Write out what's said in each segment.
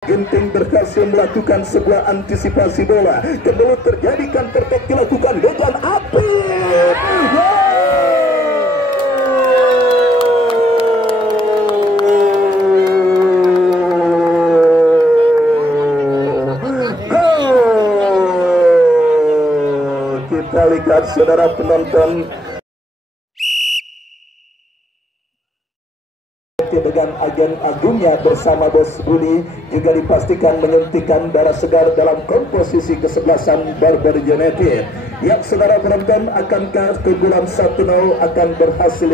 Ginting berhasil melakukan sebuah antisipasi bola. Kembali terjadi counter attack dilakukan Dejan Apip. Kita lihat saudara penonton dengan agen agungnya bersama Bos Budi juga dipastikan menyuntikkan darah segar dalam komposisi kesebelasan Barber United. Yang saudara penonton, akankah keunggulan 1-0 akan berhasil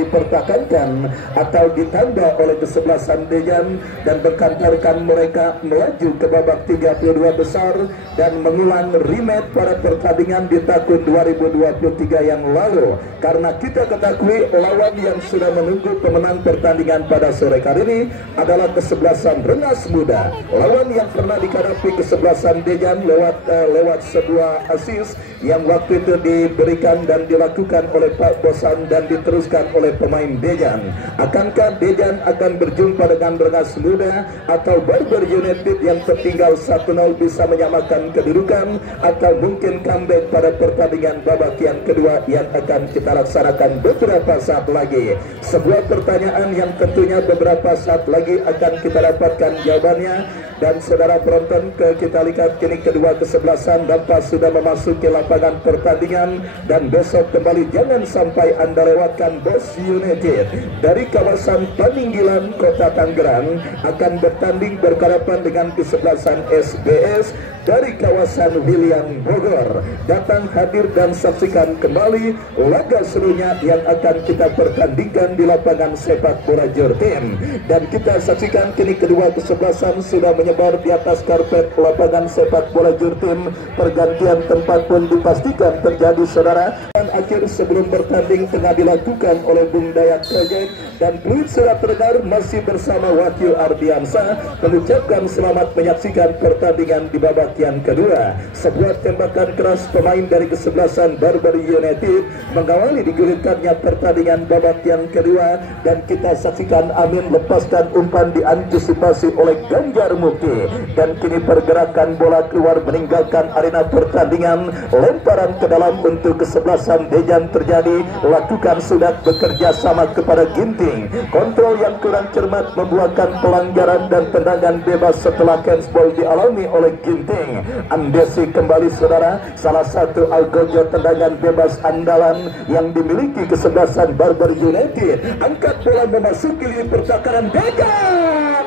dipertahankan atau ditambah oleh kesebelasan Dejan dan berkantarkan mereka melaju ke babak 32 besar dan mengulang rematch pada pertandingan di tahun 2023 yang lalu. Karena kita ketahui lawan yang sudah menunggu pemenang pertandingan pada sore kali ini adalah kesebelasan Rengas Muda. Lawan yang pernah dihadapi kesebelasan Dejan lewat sebuah assist yang waktu itu diberikan dan dilakukan oleh Pak Bosan dan diteruskan oleh pemain Dejan. Akankah Dejan akan berjumpa dengan Rengas Muda atau Barber United yang tertinggal 1-0 bisa menyamakan kedudukan, atau mungkin comeback pada pertandingan babak yang kedua yang akan kita laksanakan beberapa saat lagi? Sebuah pertanyaan yang tentunya beberapa saat lagi akan kita dapatkan jawabannya. Dan saudara penonton, kita lihat kini kedua kesebelasan dapat sudah memasuki lapangan pertandingan. Dan besok kembali jangan sampai Anda lewatkan Bos United dari kawasan Paninggilan Kota Tangerang akan bertanding berhadapan dengan kesebelasan SBS dari kawasan William Bogor. Datang, hadir dan saksikan kembali laga serunya yang akan kita pertandingkan di lapangan sepak bola Jurtim. Dan kita saksikan kini kedua kesebelasan sudah menyebar di atas karpet lapangan sepak bola Jurtim. Pergantian tempat pun dipastikan terjadi saudara. Dan akhir sebelum bertanding tengah dilakukan oleh Bung Dayak Project, dan peluit surat terdengar masih bersama Wahyu Ardiansa mengucapkan selamat menyaksikan pertandingan di babak yang kedua. Sebuah tembakan keras pemain dari kesebelasan Barber United mengawali digulirkannya pertandingan babak yang kedua. Dan kita saksikan Amin lepaskan umpan diantisipasi oleh Ganjar Mukti, dan kini pergerakan bola keluar meninggalkan arena pertandingan. Lemparan ke dalam untuk kesebelasan Dejan terjadi, lakukan sudah bekerja sama kepada Ginting. Kontrol yang kurang cermat membuahkan pelanggaran dan tendangan bebas setelah handsball dialami oleh Ginting. Andesi kembali saudara, salah satu algojo tendangan bebas andalan yang dimiliki kesebelasan Barber United. Angkat bola memasuki lini pertahanan Dejan.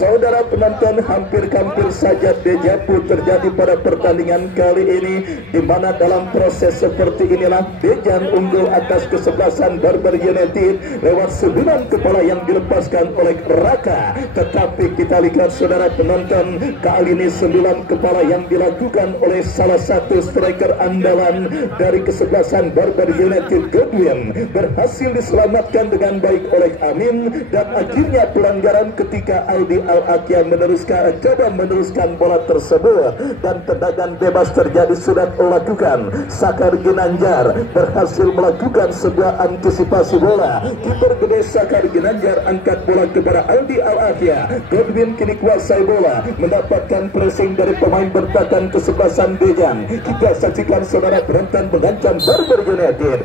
Saudara penonton, hampir-hampir saja dejavu terjadi pada pertandingan kali ini, di mana dalam proses seperti inilah Dejan unggul atas kesebelasan Barber United lewat 9 kepala yang dilepaskan oleh Raka. Tetapi kita lihat saudara penonton, kali ini 9 kepala yang dilakukan oleh salah satu striker andalan dari kesebelasan Barber United, Godwin, berhasil diselamatkan dengan baik oleh Amin. Dan akhirnya pelanggaran ketika Aldi Al-Akia coba meneruskan bola tersebut, dan tendangan bebas terjadi sudah dilakukan. Sakar Ginanjar berhasil melakukan sebuah antisipasi bola. Kiper gede Sakar Ginanjar angkat bola kepada Aldi Al-Akia. Godwin kini kuasai bola, mendapatkan pressing dari pemain bertahan kesebelasan Dejan. Kita saksikan saudara penonton mengancam Barber United.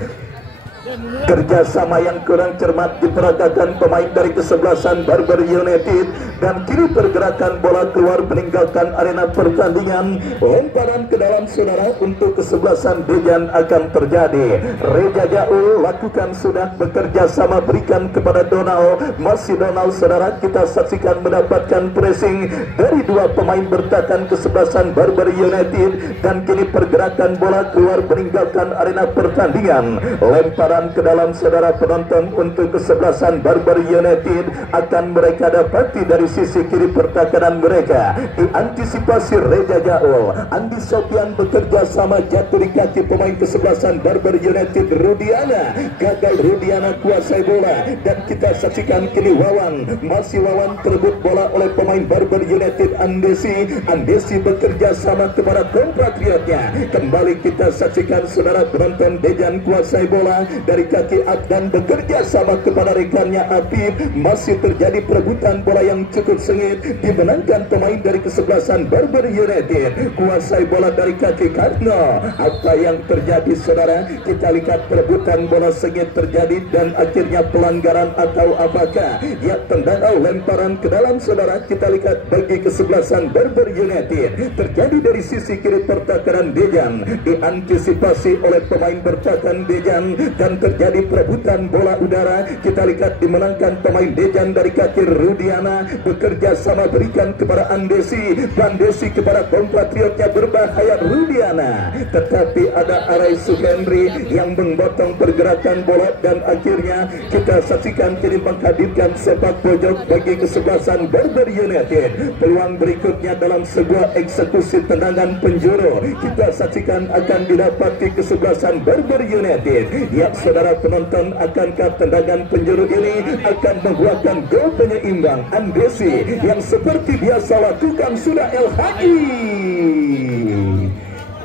Kerjasama yang kurang cermat diperagakan pemain dari kesebelasan Barber United, dan kini pergerakan bola keluar meninggalkan arena pertandingan. Lemparan ke dalam saudara untuk kesebelasan Dejan akan terjadi. Reja Jaul lakukan sudah bekerja sama berikan kepada Donald. Masih Donald saudara, kita saksikan mendapatkan pressing dari dua pemain bertahan kesebelasan Barber United, dan kini pergerakan bola keluar meninggalkan arena pertandingan. Lemparan ke dalam saudara penonton untuk kesebelasan Barber United akan mereka dapati dari sisi kiri pertahanan mereka. Diantisipasi Reja Jaul, Andi Sofian bekerja sama jatuh di kaki pemain kesebelasan Barber United Rudiana. Gagal Rudiana kuasai bola, dan kita saksikan kini Wawan, masih Wawan terebut bola oleh pemain Barber United Andesi bekerja sama kepada kompatriotnya. Kembali kita saksikan saudara penonton, Dejan kuasai bola, dari kaki Adnan bekerja sama kepada rekannya Apip. Masih terjadi perebutan bola yang cukup sengit, dimenangkan pemain dari kesebelasan Barber United. Kuasai bola dari kaki Karno. Apa yang terjadi saudara? Kita lihat perebutan bola sengit terjadi dan akhirnya pelanggaran atau apakah? Ya, tendangan lemparan ke dalam saudara. Kita lihat bagi kesebelasan Barber United terjadi dari sisi kiri pertahanan Dejan, diantisipasi oleh pemain bertahan Dejan dan terjadi perebutan bola udara. Kita lihat dimenangkan pemain Dejan dari kaki Rudiana, bekerja sama berikan kepada Andesi, Bandesi kepada kompatriotnya berbahaya Rudiana, tetapi ada Arai Sukendri yang memotong pergerakan bola dan akhirnya kita saksikan kini menghadirkan sepak pojok bagi kesebelasan Barber United. Peluang berikutnya dalam sebuah eksekusi tendangan penjuru kita saksikan akan didapati kesebelasan Barber United. Ya saudara penonton, akankah tendangan penjuru ini akan membuahkan gol penyeimbang? Andesi yang seperti biasa lakukan sudah El Haji.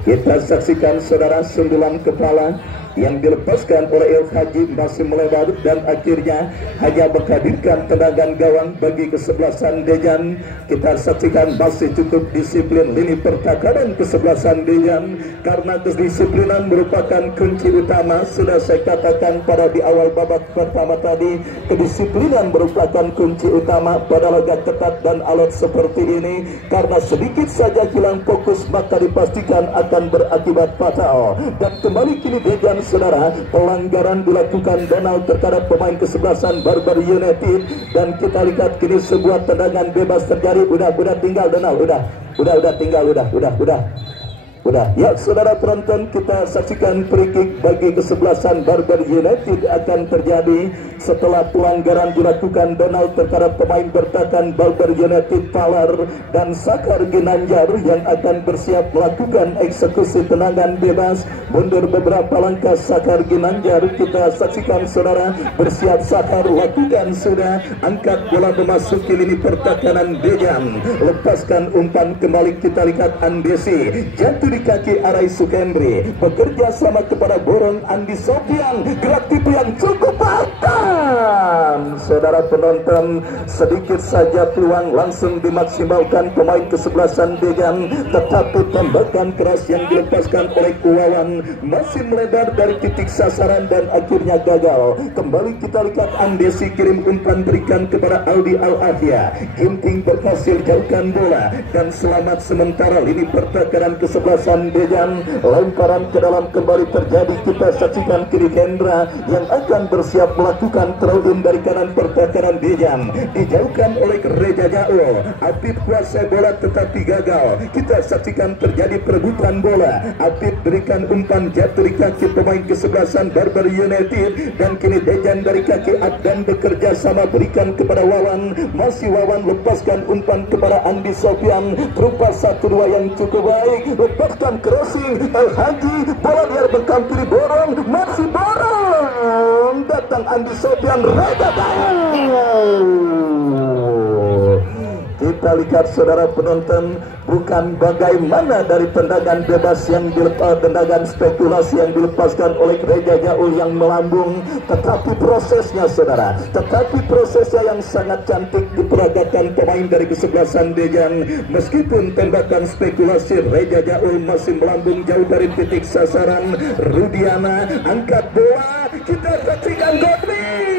Kita saksikan saudara sundulan kepala yang dilepaskan oleh El Haji masih melebar dan akhirnya hanya menghadirkan tendangan gawang bagi kesebelasan Dejan. Kita saksikan masih cukup disiplin lini pertahanan kesebelasan Dejan karena kedisiplinan merupakan kunci utama. Sudah saya katakan pada di awal babak pertama tadi, kedisiplinan merupakan kunci utama pada laga ketat dan alot seperti ini, karena sedikit saja hilang fokus maka dipastikan akan berakibat fatal. Dan kembali kini Dejan saudara, pelanggaran dilakukan Donald terhadap pemain kesebelasan Barber United dan kita lihat kini sebuah tendangan bebas terjadi. Udah tinggal Donald, udah tinggal, udah. Ya saudara penonton, kita saksikan free kick bagi kesebelasan Barber United akan terjadi setelah pelanggaran dilakukan Donald terhadap pemain bertahan Barber United Palar dan Sakar Ginanjar yang akan bersiap melakukan eksekusi tendangan bebas. Mundur beberapa langkah Sakar Ginanjar, kita saksikan saudara, bersiap Sakar, lakukan sudah, angkat bola memasuki lini pertahanan Dejan, lepaskan umpan kembali. Kita lihat Andesi jatuh di kaki Arai Sukendri, bekerja sama kepada Borong Andi Sofian, gerak tipu yang cukup akan. Saudara penonton, sedikit saja peluang langsung dimaksimalkan pemain kesebelasan Dejan, tetapi tembakan keras yang dilepaskan oleh Kuwawan masih melebar dari titik sasaran dan akhirnya gagal. Kembali kita lihat Andesi kirim umpan berikan kepada Aldi Al-Afia, Ginting berhasil jauhkan bola dan selamat sementara lini pertahanan kesebelasan Dejan. Lemparan ke dalam kembali terjadi, kita saksikan kiri Hendra yang akan bersiap melakukan throw-in dari kanan pertahanan Dejan, dijauhkan oleh Reja Jauh. Apip kuasai bola tetapi gagal. Kita saksikan terjadi perebutan bola. Apip berikan umpan jatuh di kaki pemain kesebelasan Barber United dan kini Dejan dari kaki Adnan bekerja sama berikan kepada Wawan. Masih Wawan lepaskan umpan kepada Andi Sofian, berupa 1-2 yang cukup baik. Lepaskan crossing El Haji, bola liar bekam kiri Borong, masih Borong, datang Andi Sofian, Reda. Kita lihat saudara penonton, bukan bagaimana dari tendangan bebas yang dilepas, tendangan spekulasi yang dilepaskan oleh Reja Jauh yang melambung, tetapi prosesnya saudara, yang sangat cantik diperagakan pemain dari kesebelasan Dejan. Meskipun tembakan spekulasi Reja Jauh masih melambung jauh dari titik sasaran, Rudiana angkat bola, kita saksikan Godwin.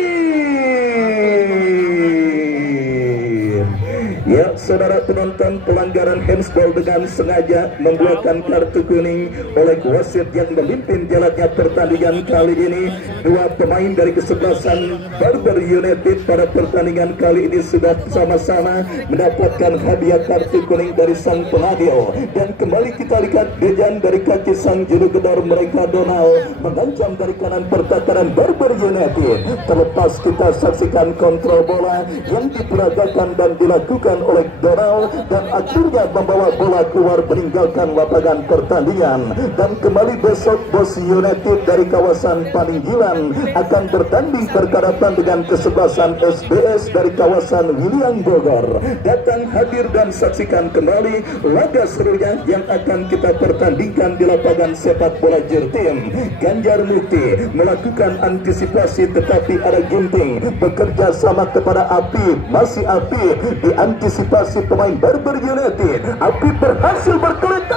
Ya saudara penonton, pelanggaran handsball dengan sengaja membuahkan kartu kuning oleh wasit yang memimpin jalannya pertandingan kali ini. Dua pemain dari kesebelasan Barber United pada pertandingan kali ini sudah sama-sama mendapatkan hadiah kartu kuning dari sang pengadil. Dan kembali kita lihat Dejan dari kaki sang juru gedor mereka Donald mengancam dari kanan pertahanan Barber United. Terlepas kita saksikan kontrol bola yang diperagakan dan dilakukan dilakukan oleh Donald dan akhirnya membawa bola keluar meninggalkan lapangan pertandingan. Dan kembali besok Bos United dari kawasan Paninggilan akan bertanding berhadapan dengan kesebelasan SBS dari kawasan William Bogor. Datang, hadir dan saksikan kembali laga serunya yang akan kita pertandingkan di lapangan sepak bola Jirtim. Ganjar Mukti melakukan antisipasi tetapi ada ginting bekerja sama kepada Api, masih Api diantisipasi pemain Barber United. Api berhasil berkelit.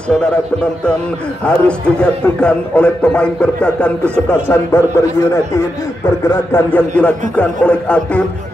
Saudara penonton, harus dijatuhkan oleh pemain bertahan kesebelasan Barber United. Pergerakan yang dilakukan oleh Api.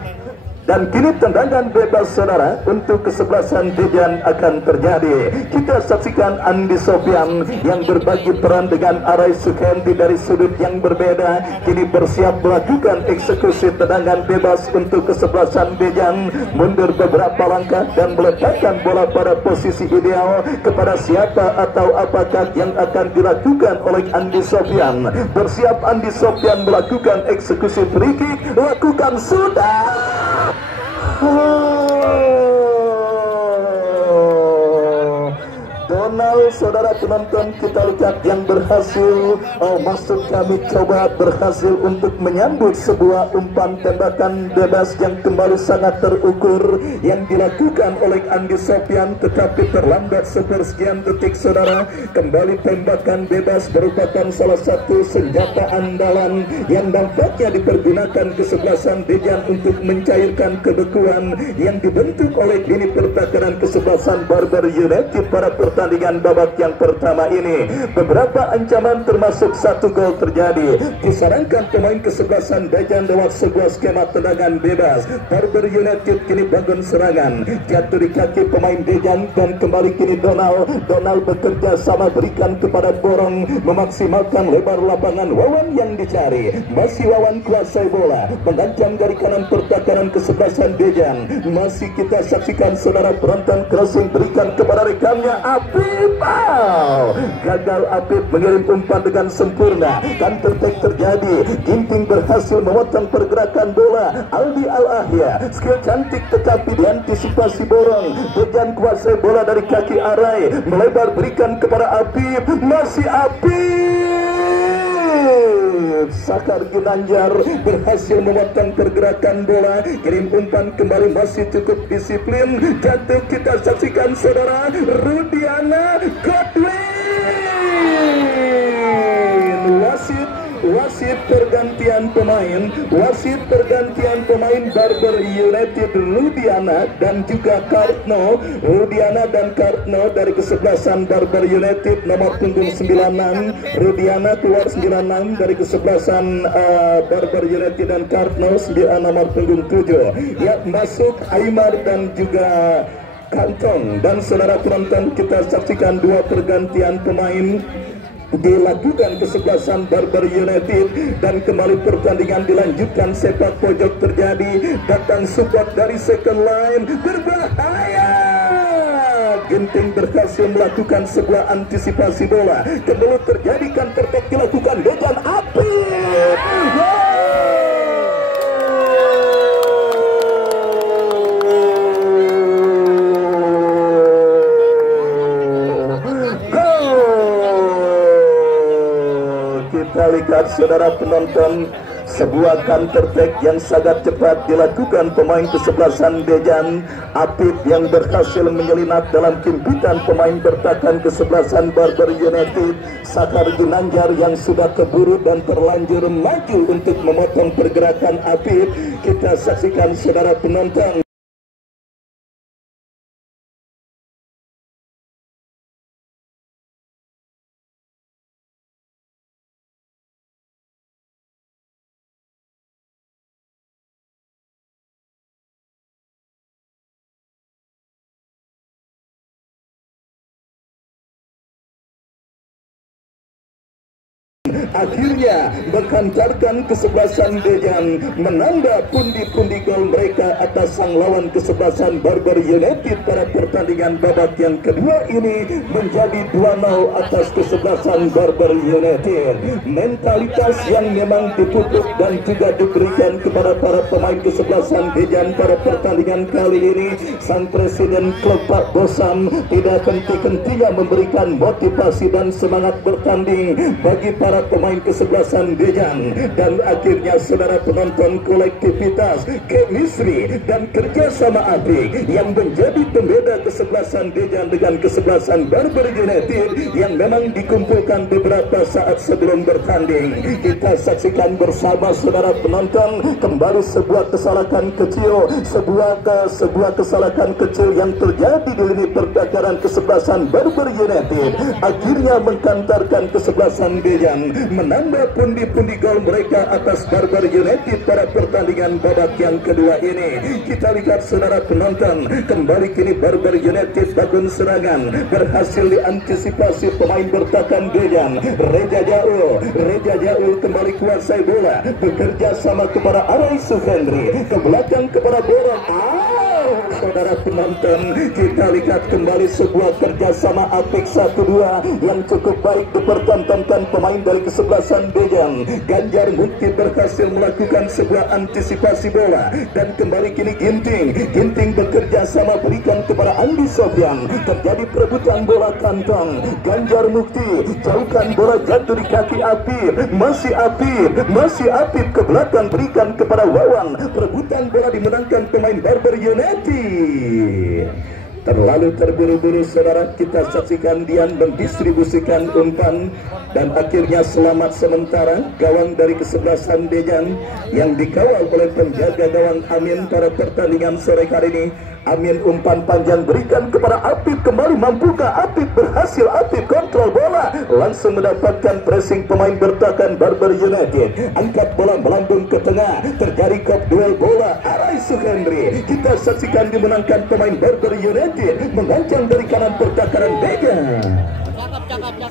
Dan kini tendangan bebas saudara untuk kesebelasan Dejan akan terjadi. Kita saksikan Andi Sofian yang berbagi peran dengan Arai Sukendi dari sudut yang berbeda. Kini bersiap melakukan eksekusi tendangan bebas untuk kesebelasan Dejan. Mundur beberapa langkah dan meletakkan bola pada posisi ideal. Kepada siapa atau apakah yang akan dilakukan oleh Andi Sofian. Bersiap Andi Sofian melakukan eksekusi free kick. Lakukan sudah. Donald, saudara penonton, kita lihat yang berhasil maksud kami coba berhasil untuk menyambut sebuah umpan tembakan bebas yang kembali sangat terukur yang dilakukan oleh Andi Sofian, tetapi terlambat sepersekian detik saudara. Kembali tembakan bebas merupakan salah satu senjata andalan yang dampaknya dipergunakan kesebelasan Dejan untuk mencairkan kebekuan yang dibentuk oleh lini pertahanan kesebelasan Barber United pada pertandingan babak yang pertama ini. Beberapa ancaman termasuk satu gol terjadi. Disarankan pemain kesebelasan Dejan lewat sebuah skema tendangan bebas. Barber United kini bangun serangan, jatuh di kaki pemain Dejan dan kembali kini Donald bekerja sama berikan kepada Borong, memaksimalkan lebar lapangan. Wawan yang dicari, masih Wawan kuasai bola, mengancam dari kanan pertahanan kesebelasan Dejan. Masih kita saksikan saudara penonton, crossing berikan kepada rekannya Apip. Gagal Apip mengirim umpan dengan sempurna. Counter attack terjadi. Ginting berhasil memotong pergerakan bola. Aldi Al-Ahya skill cantik tetapi diantisipasi Borong. Dejan kuasai bola dari kaki Arai, melebar berikan kepada Apip. Masih Apip. Sakar Ginanjar berhasil memotong pergerakan bola. Kirim umpan kembali, masih cukup disiplin. Jatuh kita saksikan saudara Rudiana Godwin. Wasit pergantian pemain Barber United Rudiana dan juga Kartno. Rudiana dan Kartno dari kesebelasan Barber United nomor punggung 96. Rudiana keluar 96 dari kesebelasan Barber United dan Kartno nomor punggung 7. Ya, masuk Aymar dan juga Kantong. Dan saudara penonton, kita saksikan dua pergantian pemain dilakukan kesebelasan Barber United dan kembali pertandingan dilanjutkan. Sepak pojok terjadi, datang support dari second line, berbahaya. Ginting berhasil melakukan sebuah antisipasi bola. Kembali terjadi counter attack dilakukan Dejan Apip. Kita lihat saudara penonton, sebuah counter attack yang sangat cepat dilakukan pemain kesebelasan Dejan. Apip yang berhasil menyelinap dalam himpitan pemain bertahan kesebelasan Barber United. Sakar Ginanjar yang sudah keburu dan terlanjur maju untuk memotong pergerakan Apip. Kita saksikan saudara penonton. akhirnya menghantarkan kesebelasan Dejan, menambah pundi-pundi gol mereka atas sang lawan kesebelasan Barber United pada pertandingan babak yang kedua ini menjadi 2-0 atas kesebelasan Barber United. Mentalitas yang memang dipupuk dan juga diberikan kepada para pemain kesebelasan Dejan pada pertandingan kali ini, sang presiden klub Pak Bosam tidak henti-hentinya memberikan motivasi dan semangat bertanding bagi para pemain kesebelasan Dejan. Dan akhirnya saudara penonton, kolektivitas, chemistry dan kerjasama apik yang menjadi pembeda kesebelasan Dejan dengan kesebelasan Barber United yang memang dikumpulkan beberapa saat sebelum bertanding. Kita saksikan bersama saudara penonton kembali sebuah kesalahan kecil, sebuah kesalahan kecil yang terjadi di lini pertahanan kesebelasan Barber United akhirnya menghantarkan kesebelasan Dejan, menambah pundi-pundi gol mereka atas Barber United pada pertandingan babak yang kedua ini. Kita lihat saudara penonton, kembali kini Barber United bangun serangan, berhasil diantisipasi pemain bertahan Dejan. Reja Jaul kembali kuasai bola, bekerja sama kepada Arai Suhendri, ke belakang kepada Borong. Saudara penonton, kita lihat kembali sebuah kerjasama apik 1-2 yang cukup baik dipertontonkan pemain dari kesebelasan Dejan. Ganjar Mukti berhasil melakukan sebuah antisipasi bola dan kembali kini Ginting bekerja sama berikan kepada Andi Sofyan. Terjadi perebutan bola kantong. Ganjar Mukti jauhkan bola jatuh di kaki Apip, masih Apip ke belakang berikan kepada Wawan. Perebutan bola dimenangkan pemain Barber United. Terlalu terburu-buru saudara, kita saksikan Dian mendistribusikan umpan dan akhirnya selamat sementara gawang dari kesebelasan Dejan yang dikawal oleh penjaga gawang Amin pada pertandingan sore hari ini. Amin umpan panjang berikan kepada Apip, kembali mampukah Apip? Berhasil Apip kontrol bola, langsung mendapatkan pressing pemain bertahan Barber United. Angkat bola melambung ke tengah, terjadi kop duel bola. Arai Suhendri, kita saksikan dimenangkan pemain Barber United, mengancam dari kanan pertahanan Dejan.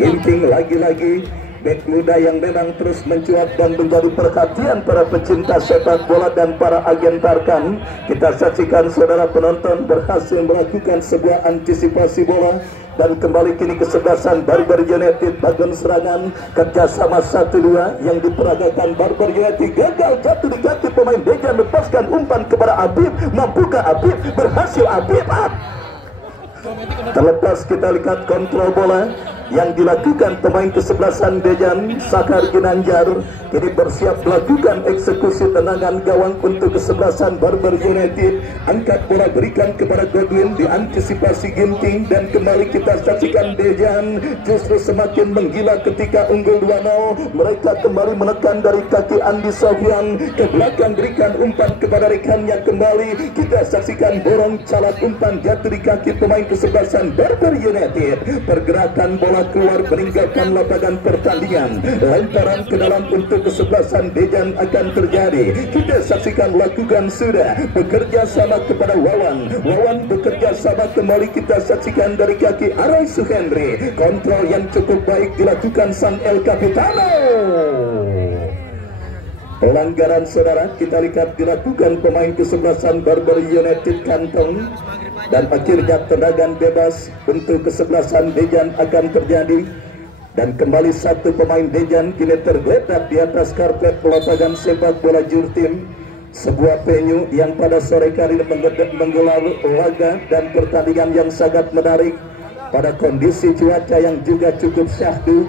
Ginting lagi-lagi bek muda yang memang terus mencuat dan menjadi perhatian para pecinta sepak bola dan para agen Tarkan. Kita saksikan saudara penonton berhasil melakukan sebuah antisipasi bola dan kembali kini kesebelasan Barber United bangun serangan, kerjasama 1-2 yang diperagakan Barber United gagal, jatuh di kaki pemain Dejan, lepaskan umpan kepada Apip. Mampukah Apip? Berhasil Apip. Terlepas kita lihat kontrol bola yang dilakukan pemain kesebelasan Dejan, Sakar Ginanjar kini bersiap melakukan eksekusi tendangan gawang untuk kesebelasan Barber United. Angkat bola berikan kepada Godwin, diantisipasi Ginting dan kembali kita saksikan Dejan justru semakin menggila ketika unggul 2-0. Mereka kembali menekan dari kaki Andi Sofyan, ke belakang berikan umpan kepada rekannya. Kembali kita saksikan Borong calak umpan jatuh di kaki pemain kesebelasan Barber United. Pergerakan bola keluar meninggalkan lapangan pertandingan, lemparan ke dalam untuk kesebelasan Dejan akan terjadi. Kita saksikan lakukan sudah bekerja sama kepada Wawan bekerja sama kembali kita saksikan dari kaki Arai Suhendri. Kontrol yang cukup baik dilakukan sang El Capitano. Pelanggaran saudara kita lihat dilakukan pemain kesebelasan Barber United kantong dan akhirnya tendangan bebas untuk kesebelasan Dejan akan terjadi dan kembali satu pemain Dejan kini tergeletak di atas karpet lapangan sepak bola Jurtim, sebuah venue yang pada sore kali ini menggelar laga dan pertandingan yang sangat menarik pada kondisi cuaca yang juga cukup syahdu.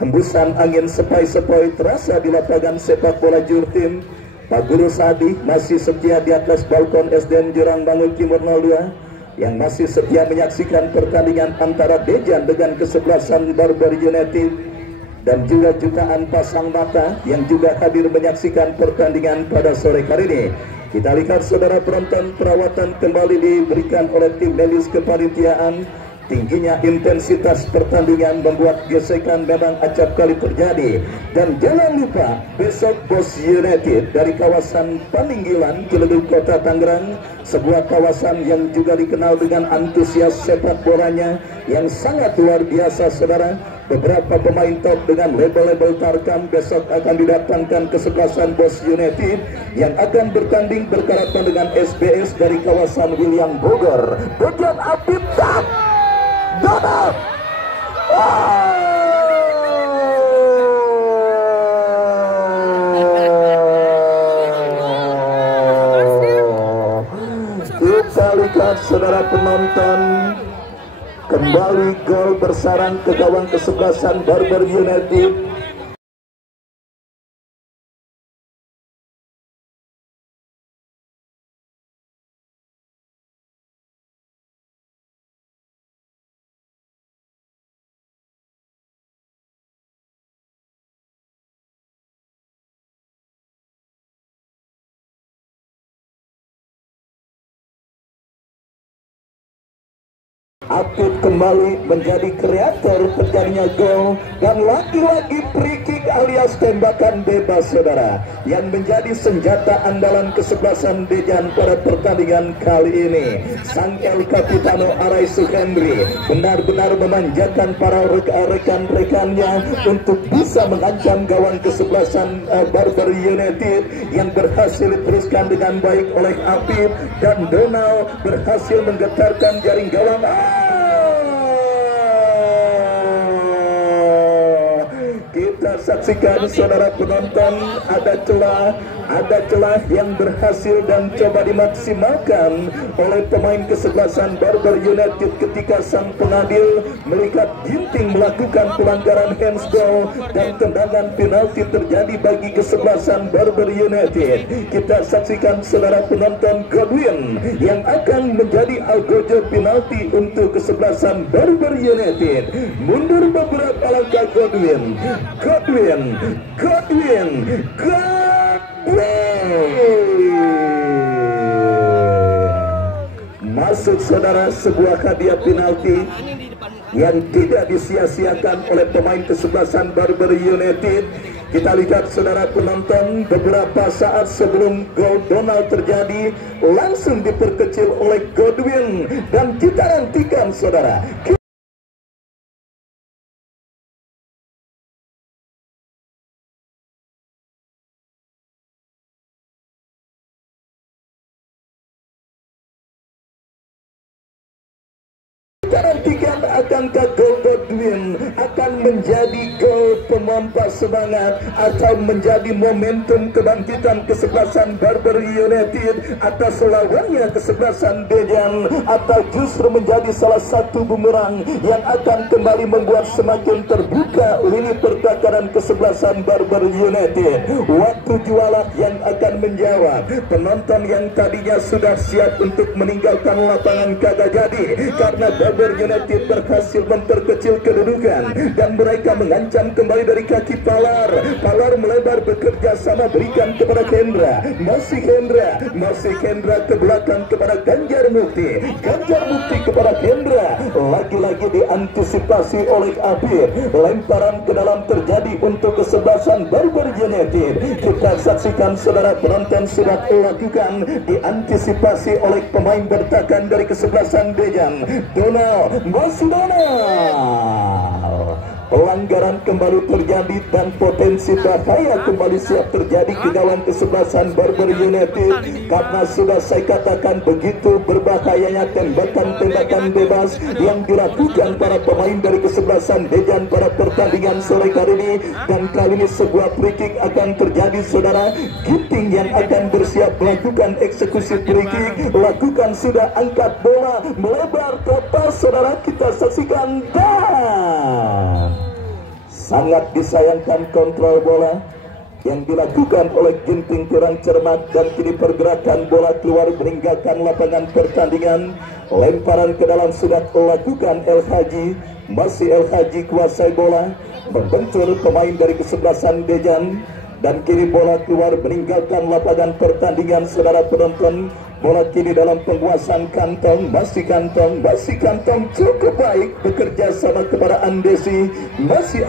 Hembusan angin sepoi-sepoi terasa di lapangan sepak bola Jurtim. Pak Guru Sadi masih setia di atas balkon SDN Jurang Bangun Timur 02 yang masih setia menyaksikan pertandingan antara Dejan dengan kesebelasan Barber United dan juga jutaan pasang mata yang juga hadir menyaksikan pertandingan pada sore hari ini. Kita lihat saudara penonton, perawatan kembali diberikan oleh tim medis kepanitiaan tingginya intensitas pertandingan membuat gesekan memang acap kali terjadi. Dan jangan lupa besok Bos United dari kawasan Paninggilan, Ciledug Kota Tangerang, sebuah kawasan yang juga dikenal dengan antusias sepak bolanya yang sangat luar biasa, saudara. Beberapa pemain top dengan label-label tarkam besok akan didatangkan kesebelasan Bos United yang akan bertanding berkarapan dengan SBS dari kawasan William Bogor. Dejan Apitap Donald. Kita lihat, saudara penonton, kembali gol bersarang ke gawang kesebelasan Barber United. Apit kembali menjadi kreator terjadinya gol, dan lagi-lagi free kick alias tembakan bebas, saudara, yang menjadi senjata andalan kesebelasan Dejan pada pertandingan kali ini. Sang El Capitano Arai Suhendri benar-benar memanjakan para rekan-rekannya untuk bisa mengancam gawang kesebelasan Barber United yang berhasil diteruskan dengan baik oleh Apit, dan Donald berhasil menggetarkan jaring gawang. Kita saksikan, saudara penonton, ada celah yang berhasil dan coba dimaksimalkan oleh pemain kesebelasan Barber United ketika sang pengadil melihat Ginting melakukan pelanggaran handsball dan tendangan penalti terjadi bagi kesebelasan Barber United. Kita saksikan, saudara penonton, Godwin yang akan menjadi algojo penalti untuk kesebelasan Barber United. Mundur beberapa langkah Godwin. Masuk, saudara, sebuah hadiah penalti yang tidak disia-siakan oleh pemain kesebelasan Barber United. Kita lihat, saudara penonton, beberapa saat sebelum gol Donald terjadi langsung diperkecil oleh Godwin, dan kita nantikan, saudara, nantikan akankah gol Godwin akan menjadi gol pemampas semangat atau menjadi momentum kebangkitan kesebelasan Barber United atas lawannya kesebelasan Dejan, atau justru menjadi salah satu bumerang yang akan kembali membuat semakin terbuka lini pertakaran kesebelasan Barber United. Waktu jualah yang akan menjawab. Penonton yang tadinya sudah siap untuk meninggalkan lapangan kagak jadi karena Barber United berhasil memperkecil kedudukan, dan mereka mengancam kembali dari kaki Palar. Palar melebar bekerja sama, berikan kepada Hendra, masih Hendra ke belakang kepada Ganjar Mukti kepada Hendra, lagi-lagi diantisipasi oleh Apit. Lemparan ke dalam terjadi untuk kesebelasan Barber United. Kita saksikan, saudara penonton, sudah dilakukan diantisipasi oleh pemain bertahan dari kesebelasan Dejan. Donald. Pelanggaran kembali terjadi dan potensi bahaya kembali siap terjadi ke gawang kesebelasan Barber United, karena sudah saya katakan begitu berbahayanya tembakan bebas yang dilakukan para pemain dari kesebelasan Dejan pada pertandingan sore kali ini. Dan kali ini sebuah free kick akan terjadi, saudara. Ginting yang akan bersiap melakukan eksekusi free kick, lakukan, sudah angkat bola melebar total, saudara. Kita saksikan, dan sangat disayangkan kontrol bola yang dilakukan oleh Ginting kurang cermat, dan kini pergerakan bola keluar meninggalkan lapangan pertandingan. Lemparan ke dalam sudah dilakukan El Haji, masih El Haji kuasai bola, membentur pemain dari kesebelasan Dejan, dan kini bola keluar meninggalkan lapangan pertandingan, saudara penonton. bola kini dalam penguasaan kantong, masih kantong cukup baik, bekerja sama kepada Andesi, masih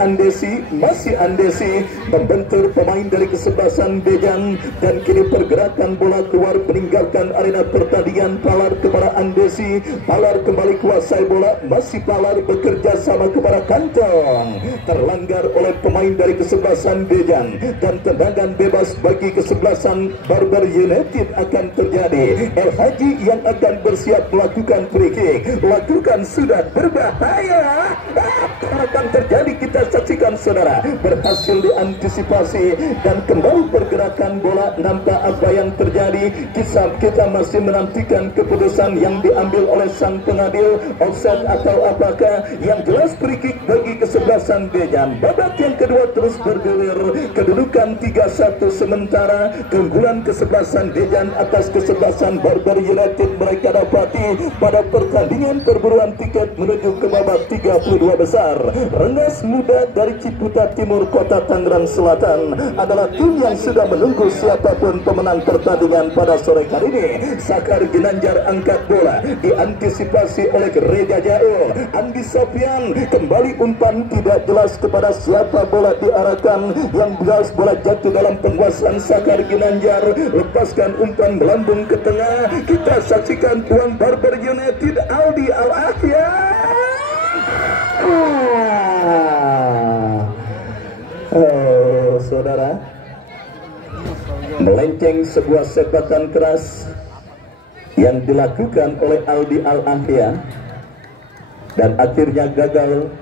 Andesi membentur pemain dari kesebelasan Dejan, dan kini pergerakan bola keluar meninggalkan arena pertandingan. Palar kepada Andesi, Palar kembali kuasai bola, masih Palar bekerja sama kepada kantong, terlanggar oleh pemain dari kesebelasan Dejan, dan tendangan bebas bagi kesebelasan Barber United akan terjadi. El Haji yang akan bersiap melakukan free kick, lakukan sudah berbahaya, akan terjadi. Kita saksikan saudara, berhasil diantisipasi dan kembali pergerakan bola. Nampak apa yang terjadi, kita masih menantikan keputusan yang diambil oleh sang pengadil, offside atau apakah. Yang jelas free kick bagi kesebelasan Dejan. Babak yang kedua terus bergulir, kedudukan 3-1 sementara, keunggulan kesebelasan Dejan atas kesebelasan Barber United mereka dapati pada pertandingan perburuan tiket menuju ke babak 32 besar. Rengas Muda dari Ciputa Timur, Kota Tangerang Selatan adalah tim yang sudah menunggu siapapun pemenang pertandingan pada sore kali ini. Sakar Ginanjar angkat bola, diantisipasi oleh Gereja Jail. Andi Sofian kembali umpan tidak jelas kepada siapa bola diarahkan, yang jelas bola jatuh dalam penguasaan Sakar Ginanjar, lepaskan umpan melambung ke tengah. Kita saksikan tuan Barber United, Aldi Al-Ahya. Saudara, melenceng sebuah sepakan keras yang dilakukan oleh Aldi Al-Ahya, dan akhirnya gagal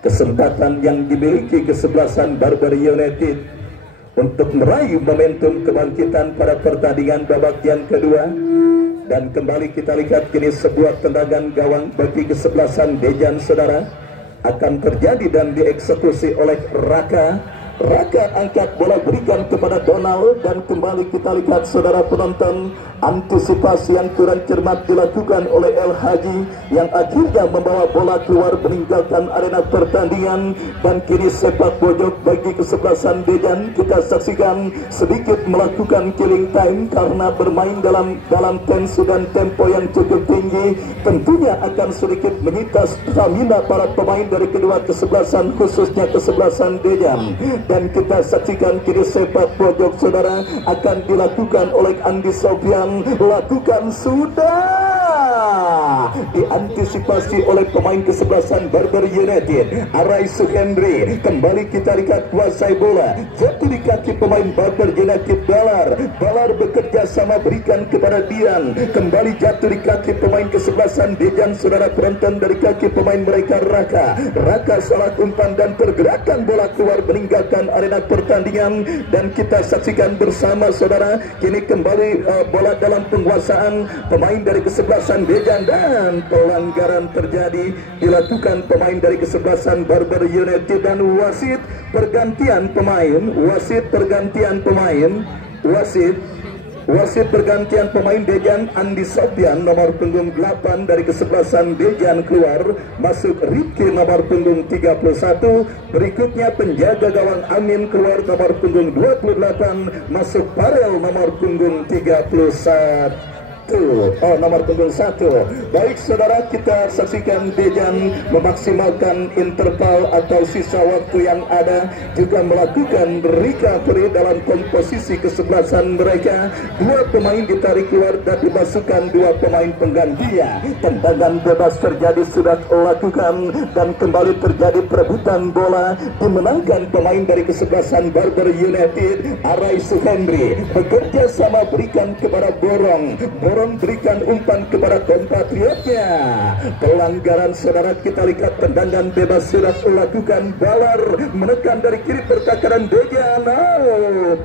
kesempatan yang dimiliki kesebelasan Barber United untuk meraih momentum kebangkitan pada pertandingan babak yang kedua. Dan kembali kita lihat kini sebuah tendangan gawang bagi kesebelasan Dejan saudara akan terjadi dan dieksekusi oleh Raka. Raka angkat bola berikan kepada Donald, dan kembali kita lihat saudara penonton, antisipasi yang kurang cermat dilakukan oleh El Haji yang akhirnya membawa bola keluar meninggalkan arena pertandingan. Dan kini sepak pojok bagi kesebelasan Dejan, kita saksikan sedikit melakukan killing time karena bermain dalam tensi dan tempo yang cukup tinggi, tentunya akan sedikit menyita stamina para pemain dari kedua kesebelasan, khususnya kesebelasan Dejan. Dan kita saksikan kini sepak pojok saudara akan dilakukan oleh Andi Sofian, lakukan sudah diantisipasi oleh pemain kesebelasan Barber United. Arai Suhendri kembali kita lihat kuasai bola, jatuh di kaki pemain Barber United. Balar bekerja sama berikan kepada Dian, kembali jatuh di kaki pemain kesebelasan Dejan saudara penonton, dari kaki pemain mereka Raka salah umpan dan pergerakan bola keluar meninggalkan arena pertandingan. Dan kita saksikan bersama saudara, kini kembali bola dalam penguasaan pemain dari kesebelasan Dejan, dan pelanggaran terjadi dilakukan pemain dari kesebelasan Barber United. Dan wasit pergantian pemain Dejan, Andi Sofian nomor punggung 8 dari kesebelasan Dejan keluar, masuk Rifki nomor punggung 31. Berikutnya penjaga gawang Amin keluar nomor punggung 28, masuk Parel nomor punggung 31. Nomor punggung 1. Baik saudara, kita saksikan Dejan memaksimalkan interval atau sisa waktu yang ada, juga melakukan recovery dalam komposisi kesebelasan mereka. Dua pemain ditarik keluar dan dimasukkan dua pemain penggantinya. Tendangan bebas terjadi sudah lakukan, dan kembali terjadi perebutan bola dimenangkan pemain dari kesebelasan Barber United. Arai Suhendri bekerja sama berikan kepada Borong berikan umpan kepada kompatriotnya. Pelanggaran saudara, kita lihat tendangan bebas sudah dilakukan. Balar menekan dari kiri pertakaran Dejan.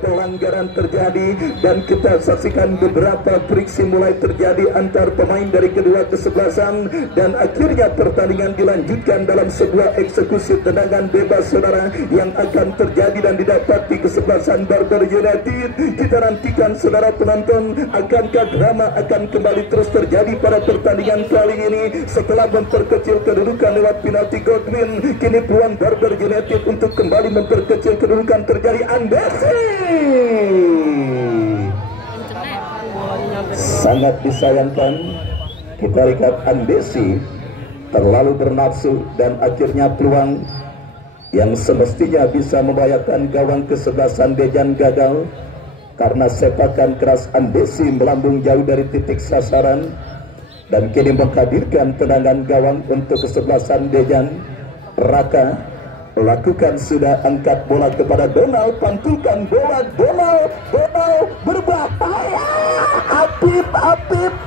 Pelanggaran terjadi, dan kita saksikan beberapa friksi mulai terjadi antar pemain dari kedua kesebelasan, dan akhirnya pertandingan dilanjutkan dalam sebuah eksekusi tendangan bebas saudara yang akan terjadi dan didapati kesebelasan Barber United. Kita nantikan saudara penonton, akankah drama akan kembali terus terjadi pada pertandingan kali ini. Setelah memperkecil kedudukan lewat penalti Godwin, kini peluang Barber United untuk kembali memperkecil kedudukan terjadi. Andesi Sangat disayangkan kita lihat Andesi terlalu bernafsu dan akhirnya peluang yang semestinya bisa membahayakan gawang kesebelasan Dejan gagal karena sepakan keras Andesi melambung jauh dari titik sasaran dan kini menghadirkan tendangan gawang untuk kesebelasan Dejan. Raka lakukan sudah, angkat bola kepada Donald, pantulkan bola, Donald berbahaya, Apip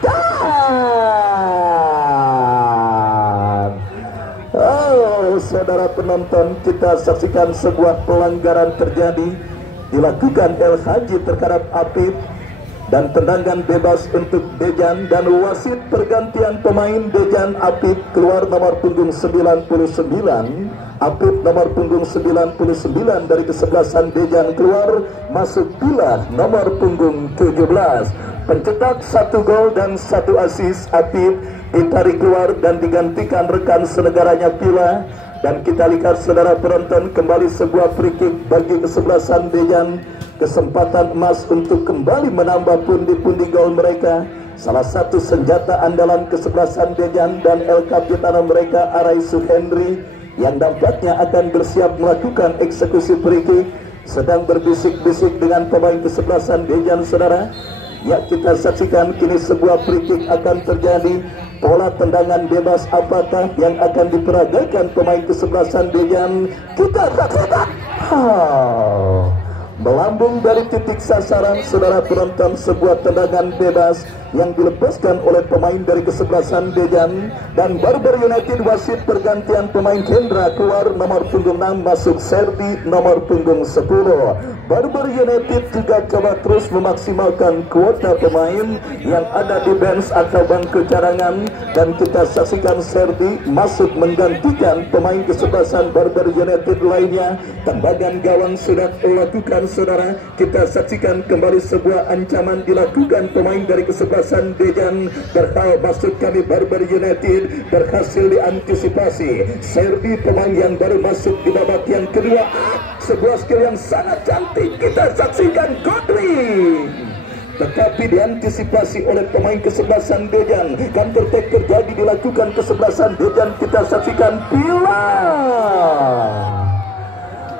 dan saudara penonton, kita saksikan sebuah pelanggaran terjadi dilakukan El Haji terhadap Apip dan tendangan bebas untuk Dejan, dan wasit pergantian pemain Dejan. Apip keluar nomor punggung 99, Apip nomor punggung 99 dari kesebelasan Dejan keluar, masuk Pila nomor punggung 17. Pencetak 1 gol dan 1 assist Apip ditarik keluar dan digantikan rekan senegaranya Pila. Dan kita lihat saudara penonton, kembali sebuah free kick bagi kesebelasan Dejan, kesempatan emas untuk kembali menambah pundi-pundi gol mereka. Salah satu senjata andalan kesebelasan Dejan dan El Capitano mereka Arai Suhendri yang dampaknya akan bersiap melakukan eksekusi free kick sedang berbisik-bisik dengan pemain kesebelasan Dejan saudara. Ya, kita saksikan kini sebuah free kick akan terjadi. Pola tendangan bebas apakah yang akan diperagakan pemain kesebelasan Dejan? Kita saksikan. Melambung dari titik sasaran saudara penonton, sebuah tendangan bebas yang dilepaskan oleh pemain dari kesebelasan Dejan. Dan Barber United wasit pergantian pemain Hendra keluar nomor punggung 6, masuk Serdi nomor punggung 10. Barber United juga coba terus memaksimalkan kuota pemain yang ada di bench atau bangku cadangan, dan kita saksikan Serdi masuk menggantikan pemain kesebelasan Barber United lainnya. Tembakan gawang sudah dilakukan saudara, kita saksikan kembali sebuah ancaman dilakukan pemain dari kesebelasan Dejan. Berhal masuk kami Barber United berhasil diantisipasi. Serdi pemain yang baru masuk di babak yang kedua, sebuah skill yang sangat cantik kita saksikan Godwin, tetapi diantisipasi oleh pemain kesebelasan Dejan. Counter attack terjadi dilakukan kesebelasan Dejan, kita saksikan Pila,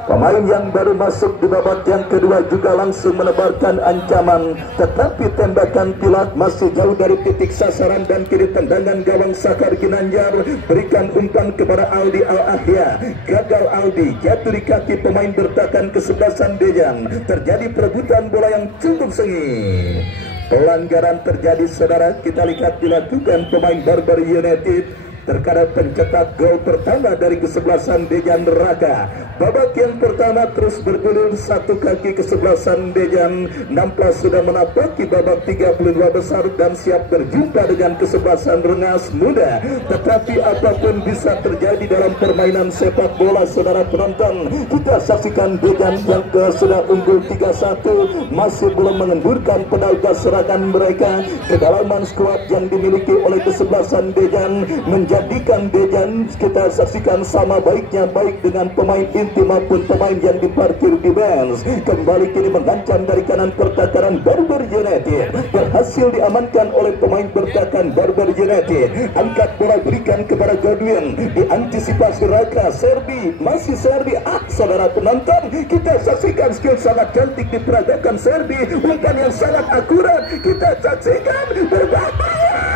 pemain yang baru masuk di babak yang kedua juga langsung menebarkan ancaman, tetapi tembakan Pila masih jauh dari titik sasaran dan kiri tendangan gawang Sakar Ginanjar berikan umpan kepada Aldi Al-Ahya. Gagal Aldi, jatuh di kaki pemain bertahan kesebelasan Dejan. Terjadi perebutan bola yang cukup sengit. Pelanggaran terjadi saudara, kita lihat dilakukan pemain Barber United terkadang pencetak gol pertama dari kesebelasan Dejan Raka. Babak yang pertama terus bergulir, satu kaki kesebelasan Dejan nampak sudah menapaki babak 32 besar dan siap berjumpa dengan kesebelasan Rengas Muda. Tetapi apapun bisa terjadi dalam permainan sepak bola saudara penonton. Kita saksikan Dejan yang sudah unggul 3-1 masih belum mengendurkan pedal serangan mereka. Kedalaman skuad yang dimiliki oleh kesebelasan Dejan menjadikan Dejan kita saksikan sama baiknya, baik dengan pemain inti maupun pemain yang diparkir di bench. Kembali kini mengancam dari kanan pertahanan Barber United, berhasil diamankan oleh pemain bertahan Barber United. Angkat bola berikan kepada Godwin, diantisipasi Raka. Serdi, masih Serdi. Saudara penonton, kita saksikan skill sangat cantik diperagakan Serdi, umpan yang sangat akurat kita saksikan berbahaya.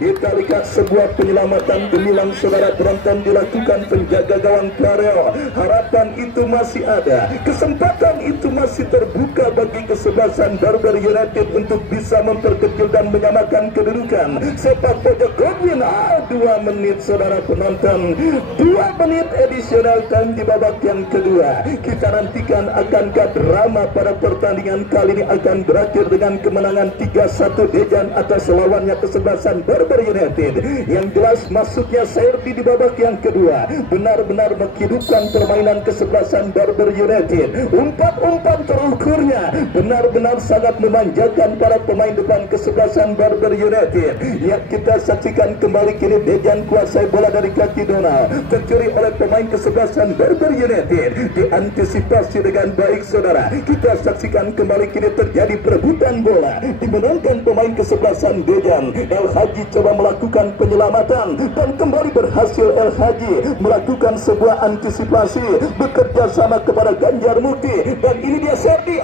Kita lihat sebuah penyelamatan gemilang saudara penonton dilakukan penjaga gawang Farel. Harapan itu masih ada, kesempatan itu masih terbuka bagi kesebelasan Barber United untuk bisa memperkecil dan menyamakan kedudukan. Sepak pojok Godwin, 2 menit saudara penonton, 2 menit additional time di babak yang kedua. Kita nantikan akankah drama pada pertandingan kali ini akan berakhir dengan kemenangan 3-1 Dejan atas lawannya kesebelasan Barber United. Yang jelas masuknya Serbi di babak yang kedua benar-benar menghidupkan permainan kesebelasan Barber United. Umpan-umpan terukurnya benar-benar sangat memanjakan para pemain depan kesebelasan Barber United. Ya, kita saksikan kembali kini Dejan kuasai bola dari kaki Donald, tercuri oleh pemain kesebelasan Barber United, diantisipasi dengan baik saudara. Kita saksikan kembali kini terjadi perebutan bola, dimenangkan pemain kesebelasan Dejan. El Haji coba melakukan penyelamatan dan kembali berhasil El Haji melakukan sebuah antisipasi bekerja sama kepada Ganjar Mukti, dan ini dia Serdi.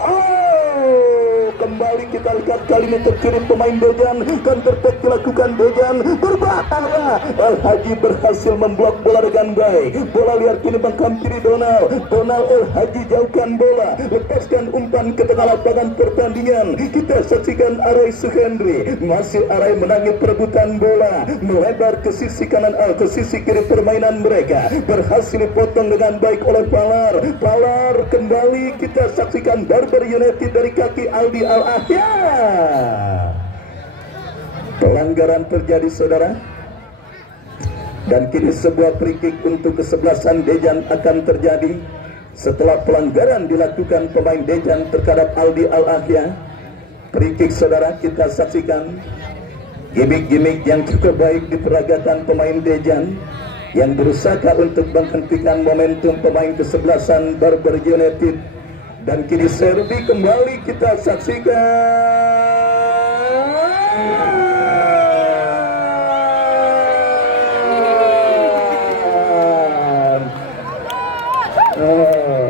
Kembali kita lihat kali ini terkirim pemain Dejan, counter attack dilakukan Dejan, berbahaya. El Haji berhasil memblok bola dengan baik. Bola liar kini menghampiri Donald. El Haji jauhkan bola, lepaskan umpan ke tengah lapangan pertandingan. Kita saksikan Arai Suhendri, masih Arai menangi perebutan bola, melebar ke sisi kanan, ke sisi kiri permainan mereka, berhasil dipotong dengan baik oleh Palar. Kembali kita saksikan Barber United dari kaki Aldi Al-Ahya. Pelanggaran terjadi saudara, dan kini sebuah free kick untuk kesebelasan Dejan akan terjadi setelah pelanggaran dilakukan pemain Dejan terhadap Aldi Al-Ahya. Free kick saudara, kita saksikan gimmick-gimmick yang cukup baik diperagakan pemain Dejan yang berusaha untuk menghentikan momentum pemain kesebelasan Barber United. Dan kini Serbi kembali kita saksikan.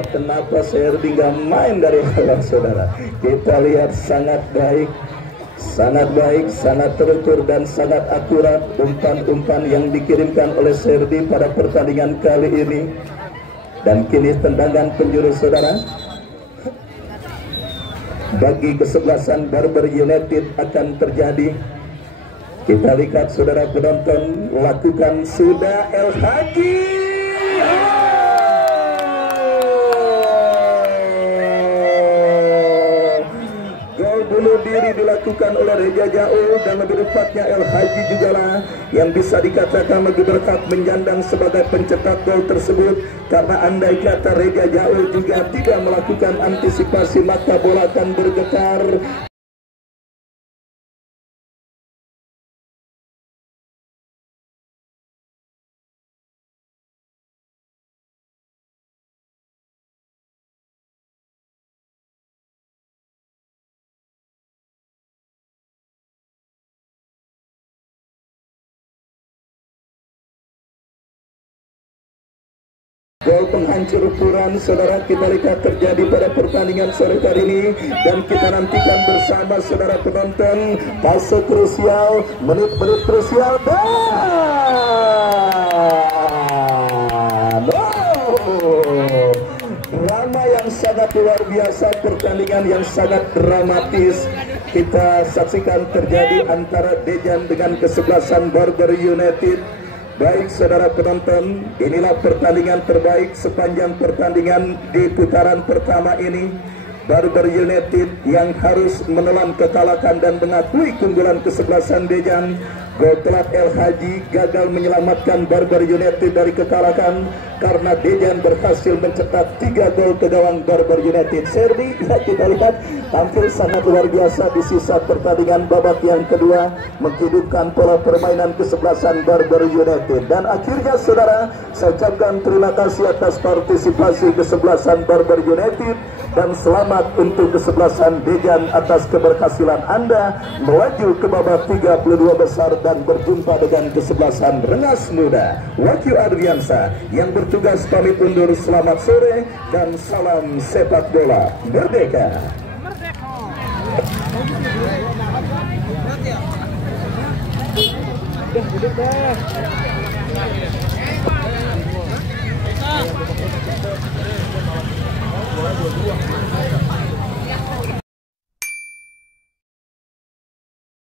Kenapa Serbi nggak main dari awal saudara? Kita lihat sangat baik, sangat terukur dan sangat akurat umpan-umpan yang dikirimkan oleh Serbi pada pertandingan kali ini. Dan kini tendangan penjuru saudara bagi kesebelasan Barber United akan terjadi. Kita lihat saudara penonton, lakukan sudah El Haji. Gol bunuh diri dilakukan oleh Reja Jaul, dan lebih tepatnya El Haji juga lah yang bisa dikatakan lebih berhak menyandang sebagai pencetak gol tersebut, karena andai kata Reja Jaul juga tidak melakukan antisipasi maka bola akan bergetar. Gol penghancur ukuran saudara kita lihat terjadi pada pertandingan sore hari ini, dan kita nantikan bersama saudara penonton fase krusial, menit-menit krusial, dan drama yang sangat luar biasa, pertandingan yang sangat dramatis kita saksikan terjadi antara Dejan dengan kesebelasan Barber United. Baik saudara penonton, inilah pertandingan terbaik sepanjang pertandingan di putaran pertama ini. Barber United yang harus menelan kekalahan dan mengakui keunggulan kesebelasan Dejan. Gol telat El Haji gagal menyelamatkan Barber United dari kekalahan karena Dejan berhasil mencetak 3 gol ke gawang Barber United. Serdi, kita lihat tampil sangat luar biasa di sisa pertandingan babak yang kedua, menghidupkan pola permainan kesebelasan Barber United. Dan akhirnya saudara, saya ucapkan terima kasih atas partisipasi kesebelasan Barber United, dan selamat untuk kesebelasan Dejan atas keberhasilan Anda melaju ke babak 32 besar dan berjumpa dengan kesebelasan Rengas Muda. Wahyu Adriansa yang bertugas pamit undur. Selamat sore dan salam sepak bola merdeka. Merdeka.